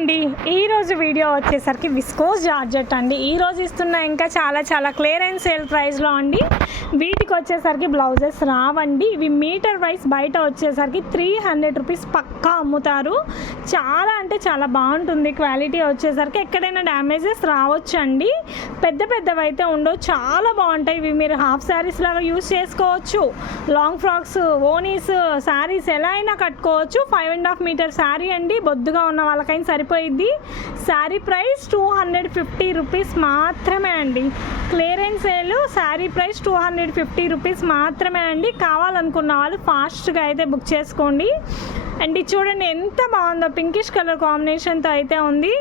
అండి, ఈరోజు వీడియో వచ్చేసరికి విస్కోస్ జార్జెట్ అండి. ఈరోజు ఇస్తున్న ఇంకా చాలా క్లియరెన్స్ సేల్ ప్రైస్లో అండి. వీటికి వచ్చేసరికి బ్లౌజెస్ రావండి. ఇవి మీటర్ వైస్ బయట వచ్చేసరికి 300 రూపీస్ పక్కా అమ్ముతారు. చాలా బాగుంటుంది క్వాలిటీ వచ్చేసరికి. ఎక్కడైనా డ్యామేజెస్ రావచ్చు అండి. పెద్దవి అయితే ఉండవు, చాలా బాగుంటాయి. ఇవి మీరు హాఫ్ శారీస్ లాగా యూస్ చేసుకోవచ్చు. లాంగ్ ఫ్రాక్స్, ఓనీస్, శారీస్ ఎలా అయినా కట్టుకోవచ్చు. 5.5 మీటర్ శారీ అండి. బొద్దుగా ఉన్న వాళ్ళకైనా సరిపోయిద్ది. శారీ ప్రైస్ 250 రూపీస్ మాత్రమే అండి. Clearance sale sari price 250 rupees మాత్రమే అండి. కావాలనుకున్న వాళ్ళు ఫాస్ట్గా అయితే బుక్ చేసుకోండి. అండ్ చూడండి ఎంత బాగుందో, పింకిష్ కలర్ కాంబినేషన్తో అయితే ఉంది.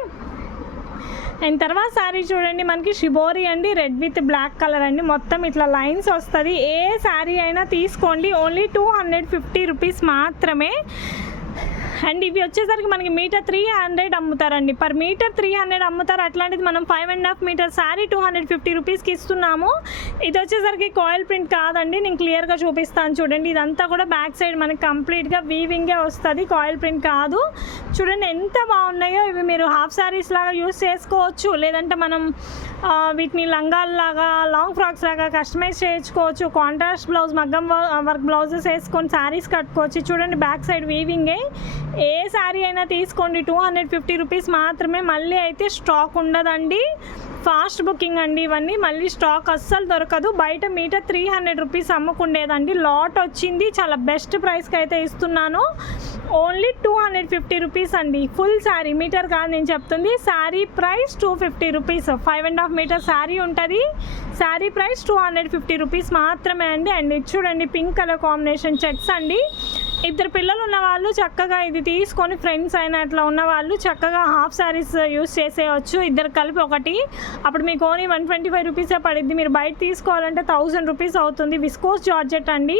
అండ్ తర్వాత శారీ చూడండి, మనకి షిబోరి అండి, రెడ్ విత్ బ్లాక్ కలర్ అండి. మొత్తం ఇట్లా లైన్స్ వస్తుంది. ఏ శారీ అయినా తీసుకోండి, ఓన్లీ 250 రూపీస్ మాత్రమే. అండ్ ఇవి వచ్చేసరికి మనకి మీటర్ 300 అమ్ముతారండి. పర్ మీటర్ 300 అమ్ముతారు. అట్లాంటిది మనం 5.5 మీటర్ శారీ 250 రూపీస్కి ఇస్తున్నాము. ఇది వచ్చేసరికి కాయిల్ ప్రింట్ కాదండి, నేను క్లియర్గా చూపిస్తాను చూడండి. ఇదంతా కూడా బ్యాక్ సైడ్ మనకి కంప్లీట్గా వీవింగే వస్తుంది, కాయిల్ ప్రింట్ కాదు. చూడండి ఎంత బాగున్నాయో. ఇవి మీరు హాఫ్ శారీస్ లాగా యూస్ చేసుకోవచ్చు, లేదంటే మనం వీటిని లంగాల్లాగా, లాంగ్ ఫ్రాక్స్ లాగా కస్టమైజ్ చేయించుకోవచ్చు. కాంట్రాస్ట్ బ్లౌజ్, మగ్గం వర్క్ బ్లౌజెస్ వేసుకొని శారీస్ కట్టుకోవచ్చు. చూడండి బ్యాక్ సైడ్ వీవింగే. ఏ శారీ అయినా తీసుకోండి, 250 రూపీస్ మాత్రమే. మళ్ళీ అయితే స్టాక్ ఉండదండి, ఫాస్ట్ బుకింగ్ అండి. ఇవన్నీ మళ్ళీ స్టాక్ అస్సలు దొరకదు. బయట మీటర్ 300 రూపీస్ అమ్ముకుండేదండి. లాట్ వచ్చింది, చాలా బెస్ట్ ప్రైస్కి అయితే ఇస్తున్నాను. ఓన్లీ 250 రూపీస్ అండి. ఫుల్ శారీ, మీటర్ కాదు నేను చెప్తుంది. Sari price 250 rupees. 5.5 metre sari ఉంటుంది. శారీ ప్రైస్ 250 రూపీస్ మాత్రమే అండి. అండ్ ఇది చూడండి, పింక్ కలర్ కాంబినేషన్ చెక్స్ అండి. ఇద్దరు పిల్లలు ఉన్న వాళ్ళు చక్కగా ఇది తీసుకొని, ఫ్రెండ్స్ అయినా అట్లా ఉన్న వాళ్ళు చక్కగా హాఫ్ శారీస్ యూస్ చేసేయచ్చు. ఇద్దరు కలిపి ఒకటి. అప్పుడు మీకు ఓన్లీ 125 రూపీసే పడిద్ది. మీరు బయట తీసుకోవాలంటే 1000 రూపీస్ అవుతుంది. విస్కోస్ జార్జెట్ అండి,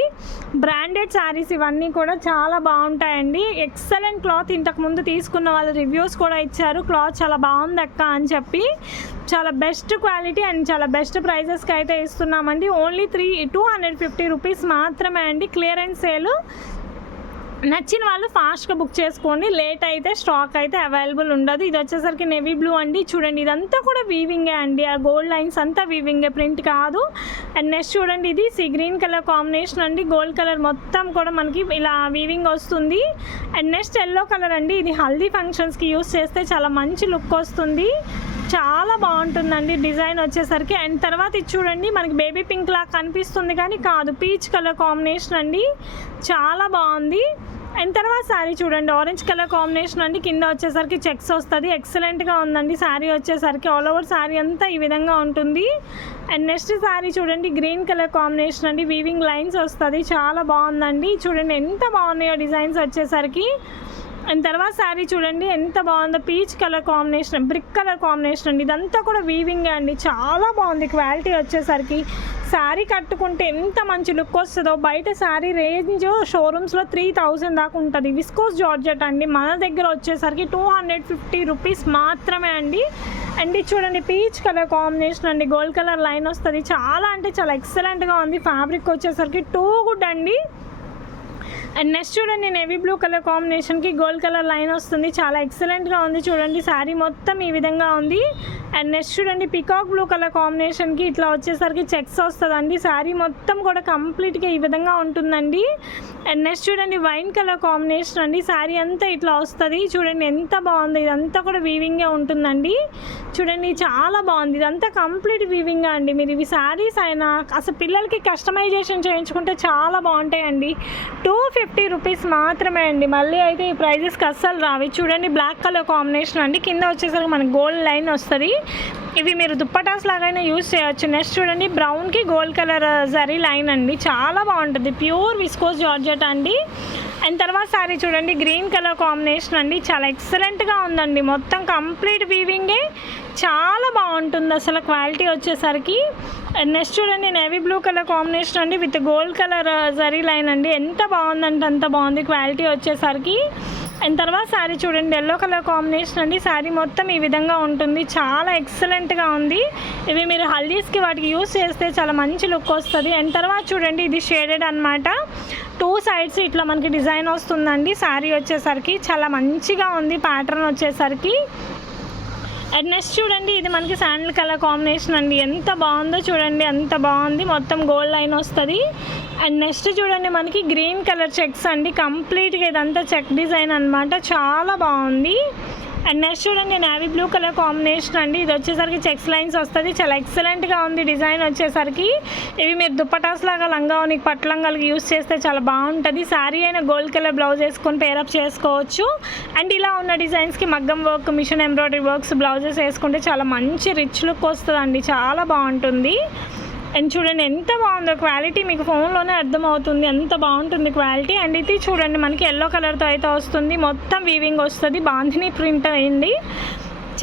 బ్రాండెడ్ శారీస్ ఇవన్నీ కూడా చాలా బాగుంటాయండి. Excellent cloth. ఇంతకుముందు తీసుకున్న వాళ్ళు రివ్యూస్ కూడా ఇచ్చారు, క్లాత్ చాలా బాగుంది అక్క అని చెప్పి. చాలా బెస్ట్ క్వాలిటీ అండ్ చాలా బెస్ట్ ప్రైజెస్కి అయితే ఇస్తున్నామండి. ఓన్లీ 250 రూపీస్ మాత్రమే అండి. Clearance sale. నచ్చిన వాళ్ళు ఫాస్ట్గా బుక్ చేసుకోండి, లేట్ అయితే స్టాక్ అయితే అవైలబుల్ ఉండదు. ఇది వచ్చేసరికి నేవీ బ్లూ అండి. చూడండి ఇదంతా కూడా వీవింగే అండి. ఆ గోల్డ్ లైన్స్ అంతా వీవింగే, ప్రింట్ కాదు. అండ్ నెక్స్ట్ చూడండి, ఇది సీ గ్రీన్ కలర్ కాంబినేషన్ అండి. గోల్డ్ కలర్ మొత్తం కూడా మనకి ఇలా వీవింగ్ వస్తుంది. అండ్ నెక్స్ట్ ఎల్లో కలర్ అండి. ఇది హల్దీ ఫంక్షన్స్కి యూస్ చేస్తే చాలా మంచి లుక్ వస్తుంది, చాలా బాగుంటుందండి డిజైన్ వచ్చేసరికి. అండ్ తర్వాత ఇది చూడండి, మనకి బేబీ పింక్ లాగా కనిపిస్తుంది కానీ కాదు, పీచ్ కలర్ కాంబినేషన్ అండి, చాలా బాగుంది. అండ్ తర్వాత శారీ చూడండి, ఆరెంజ్ కలర్ కాంబినేషన్ అండి. కింద వచ్చేసరికి చెక్స్ వస్తుంది, ఎక్సలెంట్గా ఉందండి. శారీ వచ్చేసరికి ఆల్ ఓవర్ శారీ అంతా ఈ విధంగా ఉంటుంది. అండ్ నెక్స్ట్ శారీ చూడండి, గ్రీన్ కలర్ కాంబినేషన్ అండి, వీవింగ్ లైన్స్ వస్తుంది, చాలా బాగుందండి. చూడండి ఎంత బాగున్నాయో డిజైన్స్ వచ్చేసరికి. అండ్ తర్వాత శారీ చూడండి ఎంత బాగుందో, peach colour combination, brick colour combination అండి. ఇదంతా కూడా వీవింగ్ అండి, చాలా బాగుంది క్వాలిటీ వచ్చేసరికి. శారీ కట్టుకుంటే ఎంత మంచి లుక్ వస్తుందో. బయట శారీ రేంజ్ షోరూమ్స్లో 3000 దాకా ఉంటుంది. విస్కోస్ జార్జెట్ అండి, మన దగ్గర వచ్చేసరికి 250 రూపీస్ మాత్రమే అండి. అండ్ ఇది చూడండి, పీచ్ కలర్ కాంబినేషన్ అండి, గోల్డ్ కలర్ లైన్ వస్తుంది, చాలా అంటే చాలా ఎక్సలెంట్గా ఉంది. ఫ్యాబ్రిక్ వచ్చేసరికి టూ గుడ్ అండి. అండ్ నెక్స్ట్ చూడండి, నేవీ బ్లూ కలర్ కాంబినేషన్కి గోల్డ్ కలర్ లైన్ వస్తుంది, చాలా ఎక్సలెంట్గా ఉంది. చూడండి శారీ మొత్తం ఈ విధంగా ఉంది. అండ్ నెక్స్ట్ చూడండి, పికాక్ బ్లూ కలర్ కాంబినేషన్కి ఇట్లా వచ్చేసరికి చెక్స్ వస్తుందండి. శారీ మొత్తం కూడా కంప్లీట్గా ఈ విధంగా ఉంటుందండి. అండ్ నెక్స్ట్ చూడండి, వైన్ కలర్ కాంబినేషన్ అండి. శారీ అంతా ఇట్లా వస్తుంది, చూడండి ఎంత బాగుంది. ఇదంతా కూడా వీవింగే ఉంటుందండి. చూడండి చాలా బాగుంది, ఇదంతా కంప్లీట్ వీవింగ్ అండి. మీరు ఇవి శారీస్ అయినా అసలు పిల్లలకి కస్టమైజేషన్ చేయించుకుంటే చాలా బాగుంటాయండి. 250 రూపీస్ మాత్రమే అండి. మళ్ళీ అయితే ఈ ప్రైజెస్కి అస్సలు రావి. చూడండి బ్లాక్ కలర్ కాంబినేషన్ అండి, కింద వచ్చేసరికి మనకి గోల్డ్ లైన్ వస్తుంది. ఇవి మీరు దుప్పటాస్ లాగైనా యూజ్ చేయవచ్చు. నెక్స్ట్ చూడండి, బ్రౌన్కి గోల్డ్ కలర్ జరీ లైన్ అండి, చాలా బాగుంటుంది. ప్యూర్ విస్కోస్ జార్జెట్ అండి. అండ్ తర్వాత శారీ చూడండి, గ్రీన్ కలర్ కాంబినేషన్ అండి, చాలా ఎక్సలెంట్గా ఉందండి. మొత్తం కంప్లీట్ వీవింగే, చాలా బాగుంటుంది అసలు క్వాలిటీ వచ్చేసరికి. అండ్ నెక్స్ట్ చూడండి, నేవీ బ్లూ కలర్ కాంబినేషన్ అండి, with gold colour zari line అండి. ఎంత బాగుందంటే అంత బాగుంది క్వాలిటీ వచ్చేసరికి. అండ్ తర్వాత శారీ చూడండి ఎల్లో కలర్ కాంబినేషన్ అండి. శారీ మొత్తం ఈ విధంగా ఉంటుంది, చాలా ఎక్సలెంట్గా ఉంది. ఇవి మీరు హల్దీస్కి వాటికి యూస్ చేస్తే చాలా మంచి లుక్ వస్తుంది. అండ్ తర్వాత చూడండి ఇది షేడెడ్ అనమాట, 2 సైడ్స్ ఇట్లా మనకి డిజైన్ వస్తుందండి. శారీ వచ్చేసరికి చాలా మంచిగా ఉంది ప్యాటర్న్ వచ్చేసరికి. అండ్ నెక్స్ట్ చూడండి ఇది మనకి శాండిల్ కలర్ కాంబినేషన్ అండి, ఎంత బాగుందో చూడండి, అంత బాగుంది. మొత్తం గోల్డ్ లైన్ వస్తుంది. అండ్ నెక్స్ట్ చూడండి మనకి గ్రీన్ కలర్ చెక్స్ అండి, కంప్లీట్గా ఇదంతా చెక్ డిజైన్ అనమాట, చాలా బాగుంది. అండ్ నెక్స్ట్ చూడండి నేవీ బ్లూ కలర్ కాంబినేషన్ అండి, ఇది వచ్చేసరికి చెక్స్ లైన్స్ వస్తుంది, చాలా ఎక్సలెంట్గా ఉంది డిజైన్ వచ్చేసరికి. ఇవి మీరు దుప్పటాస్ లాగా లంగానికి పట్టు లంగాలకి యూస్ చేస్తే చాలా బాగుంటుంది. శారీ అయినా గోల్డ్ కలర్ బ్లౌజ్ వేసుకొని పేరప్ చేసుకోవచ్చు. అండ్ ఇలా ఉన్న డిజైన్స్కి మగ్గం work, machine embroidery works blouses వేసుకుంటే చాలా మంచి రిచ్ లుక్ వస్తుందండి, చాలా బాగుంటుంది. అండ్ చూడండి ఎంత బాగుందో క్వాలిటీ, మీకు ఫోన్లోనే అర్థమవుతుంది ఎంత బాగుంటుంది క్వాలిటీ. అండ్ ఇది చూడండి మనకి ఎల్లో కలర్తో అయితే వస్తుంది, మొత్తం వీవింగ్ వస్తుంది, బాంధిని ప్రింట్ అయింది,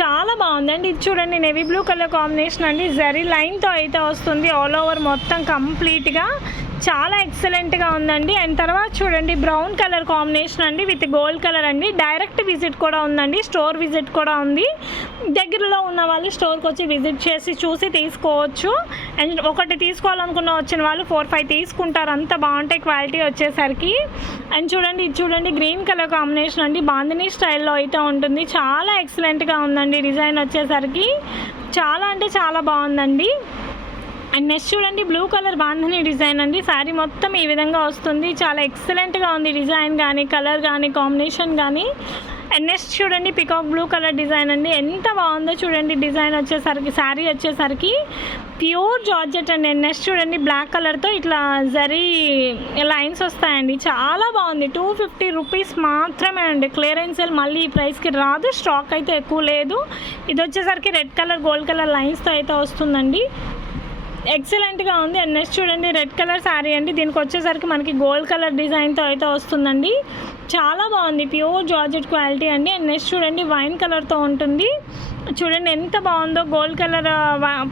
చాలా బాగుందండి. ఇది చూడండి నేవీ బ్లూ కలర్ కాంబినేషన్ అండి, జరీ లైన్తో అయితే వస్తుంది ఆల్ ఓవర్ మొత్తం కంప్లీట్గా, చాలా ఎక్సలెంట్గా ఉందండి. అండ్ తర్వాత చూడండి బ్రౌన్ కలర్ కాంబినేషన్ అండి విత్ గోల్డ్ కలర్ అండి. డైరెక్ట్ విజిట్ కూడా ఉందండి, స్టోర్ విజిట్ కూడా ఉంది. దగ్గరలో ఉన్న వాళ్ళు స్టోర్కి వచ్చి విజిట్ చేసి చూసి తీసుకోవచ్చు. అండ్ ఒకటి తీసుకోవాలనుకున్న వచ్చిన వాళ్ళు 4-5 తీసుకుంటారు, అంత బాగుంటాయి క్వాలిటీ వచ్చేసరికి. అండ్ చూడండి ఇది చూడండి గ్రీన్ కలర్ కాంబినేషన్ అండి, బాందినీ స్టైల్లో అయితే ఉంటుంది, చాలా ఎక్సలెంట్గా ఉందండి డిజైన్ వచ్చేసరికి, చాలా అంటే చాలా బాగుందండి. అండ్ నెక్స్ట్ చూడండి బ్లూ కలర్ బాంధనీ డిజైన్ అండి, శారీ మొత్తం ఈ విధంగా వస్తుంది, చాలా ఎక్సలెంట్గా ఉంది డిజైన్ కానీ కలర్ కానీ కాంబినేషన్ కానీ. అండ్ నెక్స్ట్ చూడండి పికాక్ బ్లూ కలర్ డిజైన్ అండి, ఎంత బాగుందో చూడండి డిజైన్ వచ్చేసరికి. శారీ వచ్చేసరికి ప్యూర్ జార్జెట్ అండి. నెక్స్ట్ చూడండి బ్లాక్ కలర్తో ఇట్లా జరీ లైన్స్ వస్తాయండి, చాలా బాగుంది. 250 రూపీస్ మాత్రమే అండి, క్లియరెన్స్ సేల్, మళ్ళీ ఈ ప్రైస్కి రాదు, స్టాక్ అయితే ఎక్కువ లేదు. ఇది వచ్చేసరికి రెడ్ కలర్ గోల్డ్ కలర్ లైన్స్తో అయితే వస్తుందండి, ఎక్సలెంట్గా ఉంది. అండ్ నెక్స్ట్ చూడండి రెడ్ కలర్ శారీ అండి, దీనికి వచ్చేసరికి మనకి గోల్డ్ కలర్ డిజైన్తో అయితే వస్తుందండి, చాలా బాగుంది, ప్యూర్ జార్జెట్ క్వాలిటీ అండి. అండ్ నెక్స్ట్ చూడండి వైన్ కలర్తో ఉంటుంది, చూడండి ఎంత బాగుందో, గోల్డ్ కలర్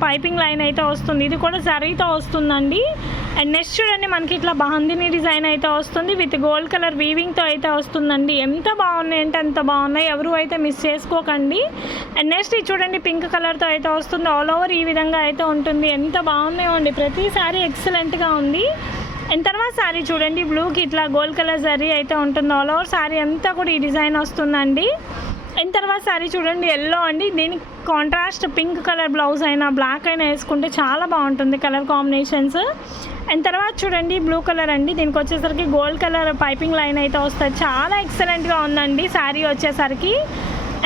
పైపింగ్ లైన్ అయితే వస్తుంది, ఇది కూడా జరీతో వస్తుందండి. అండ్ నెక్స్ట్ చూడండి మనకి ఇట్లా బాందినీ డిజైన్ అయితే వస్తుంది విత్ గోల్డ్ కలర్ వీవింగ్తో అయితే వస్తుందండి, ఎంత బాగున్నాయి అంటే అంత బాగున్నాయి, ఎవరు అయితే మిస్ చేసుకోకండి. అండ్ నెక్స్ట్ ఇది చూడండి పింక్ కలర్తో అయితే వస్తుంది, ఆల్ ఓవర్ ఈ విధంగా అయితే ఉంటుంది, ఎంత బాగున్నాయో అండి, ప్రతి సారీ ఎక్సలెంట్గా ఉంది. అండ్ తర్వాత శారీ చూడండి బ్లూకి ఇట్లా గోల్డ్ కలర్ జరీ అయితే ఉంటుంది, ఆల్ ఓవర్ శారీ అంతా కూడా ఈ డిజైన్ వస్తుందండి. అండ్ తర్వాత శారీ చూడండి ఎల్లో అండి, దీనికి కాంట్రాస్ట్ పింక్ కలర్ బ్లౌజ్ అయినా బ్లాక్ అయినా వేసుకుంటే చాలా బాగుంటుంది కలర్ కాంబినేషన్స్. అండ్ తర్వాత చూడండి బ్లూ కలర్ అండి, దీనికి వచ్చేసరికి గోల్డ్ కలర్ పైపింగ్ లైన్ అయితే వస్తుంది, చాలా ఎక్సలెంట్గా ఉందండి శారీ వచ్చేసరికి.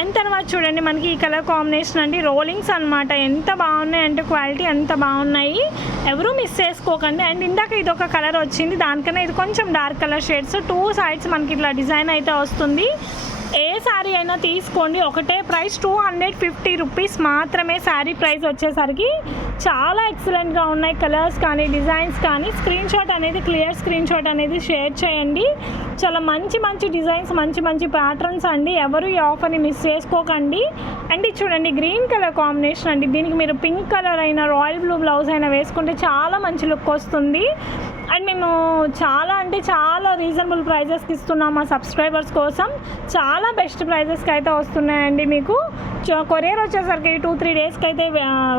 అండ్ తర్వాత చూడండి మనకి ఈ కలర్ కాంబినేషన్ అండి, రోలింగ్స్ అనమాట, ఎంత బాగున్నాయి అంటే క్వాలిటీ అంత బాగున్నాయి, ఎవరు మిస్ చేసుకోకండి. అండ్ ఇందాక ఇది ఒక కలర్ వచ్చింది, దానికన్నా ఇది కొంచెం డార్క్ కలర్ షేడ్స్, 2 సైడ్స్ మనకి ఇట్లా డిజైన్ అయితే వస్తుంది. ఏ శారీ అయినా తీసుకోండి, ఒకటే ప్రైస్ 250 రూపీస్ మాత్రమే శారీ ప్రైస్ వచ్చేసరికి. చాలా ఎక్సలెంట్గా ఉన్నాయి కలర్స్ కానీ డిజైన్స్ కానీ. స్క్రీన్ షాట్ అనేది క్లియర్ స్క్రీన్ షాట్ అనేది షేర్ చేయండి, చాలా మంచి మంచి డిజైన్స్ మంచి మంచి ప్యాటర్న్స్ అండి, ఎవరు ఈ ఆఫర్ని మిస్ చేసుకోకండి. అండ్ ఇది చూడండి గ్రీన్ కలర్ కాంబినేషన్ అండి, దీనికి మీరు పింక్ కలర్ అయినా రాయల్ బ్లూ బ్లౌజ్ అయినా వేసుకుంటే చాలా మంచి లుక్ వస్తుంది. అండ్ మేము చాలా అంటే చాలా రీజనబుల్ ప్రైజెస్కి ఇస్తున్నాం మా సబ్స్క్రైబర్స్ కోసం, చాలా బెస్ట్ ప్రైజెస్కి అయితే వస్తున్నాయండి. మీకు కొరియర్ వచ్చేసరికి 2-3 డేస్కి అయితే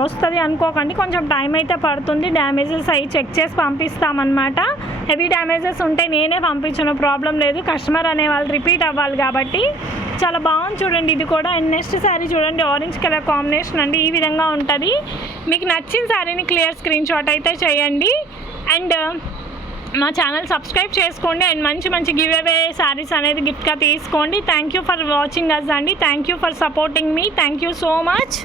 వస్తుంది అనుకోకండి, కొంచెం టైం అయితే పడుతుంది, డ్యామేజెస్ అవి చెక్ చేసి పంపిస్తామన్నమాట. హెవీ డ్యామేజెస్ ఉంటే నేనే పంపించను, ప్రాబ్లం లేదు, కస్టమర్ అనే వాళ్ళు రిపీట్ అవ్వాలి కాబట్టి. చాలా బాగుంది చూడండి ఇది కూడా. అండ్ నెక్స్ట్ శారీ చూడండి ఆరెంజ్ కలర్ కాంబినేషన్ అండి, ఈ విధంగా ఉంటుంది. మీకు నచ్చిన శారీని క్లియర్ స్క్రీన్ షాట్ అయితే చేయండి. అండ్ మా ఛానల్ సబ్స్క్రైబ్ చేసుకోండి, అండ్ మంచి మంచి గివ్ అవే శారీస్ అనేది గిఫ్ట్గా తీసుకోండి. Thank you for watching us అండి, థ్యాంక్ యూ ఫర్ సపోర్టింగ్ మీ, థ్యాంక్ యూ సో మచ్.